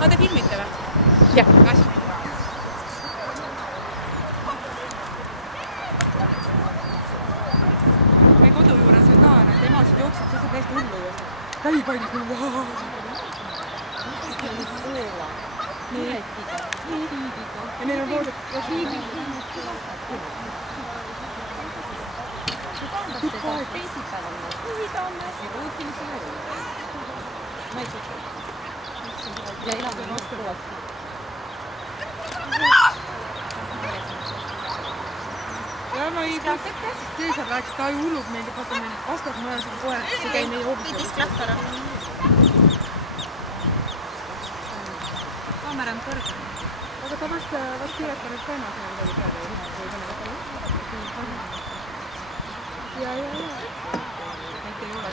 Te filmite või? Jah. Hästi. Meie kodu juures on ka need emasid jooksed, see saab täiesti hullu ju. Lähipainis nagu nii. Ja neil on loodud teisipäeval nad ühidame ja rootilisele rõõmu. Ma ei tea. Ja elame vastu rooti. Ja ma ei tea, teised rääkis, ta hullub meil, vaata meil vastas mõnes on kohe, see käib meie hoopis. Pidis klahv ära. Kaamera on kõrge. Aga ta vast kirjutanud ka ennast midagi peale. Ja. Neid ei ole.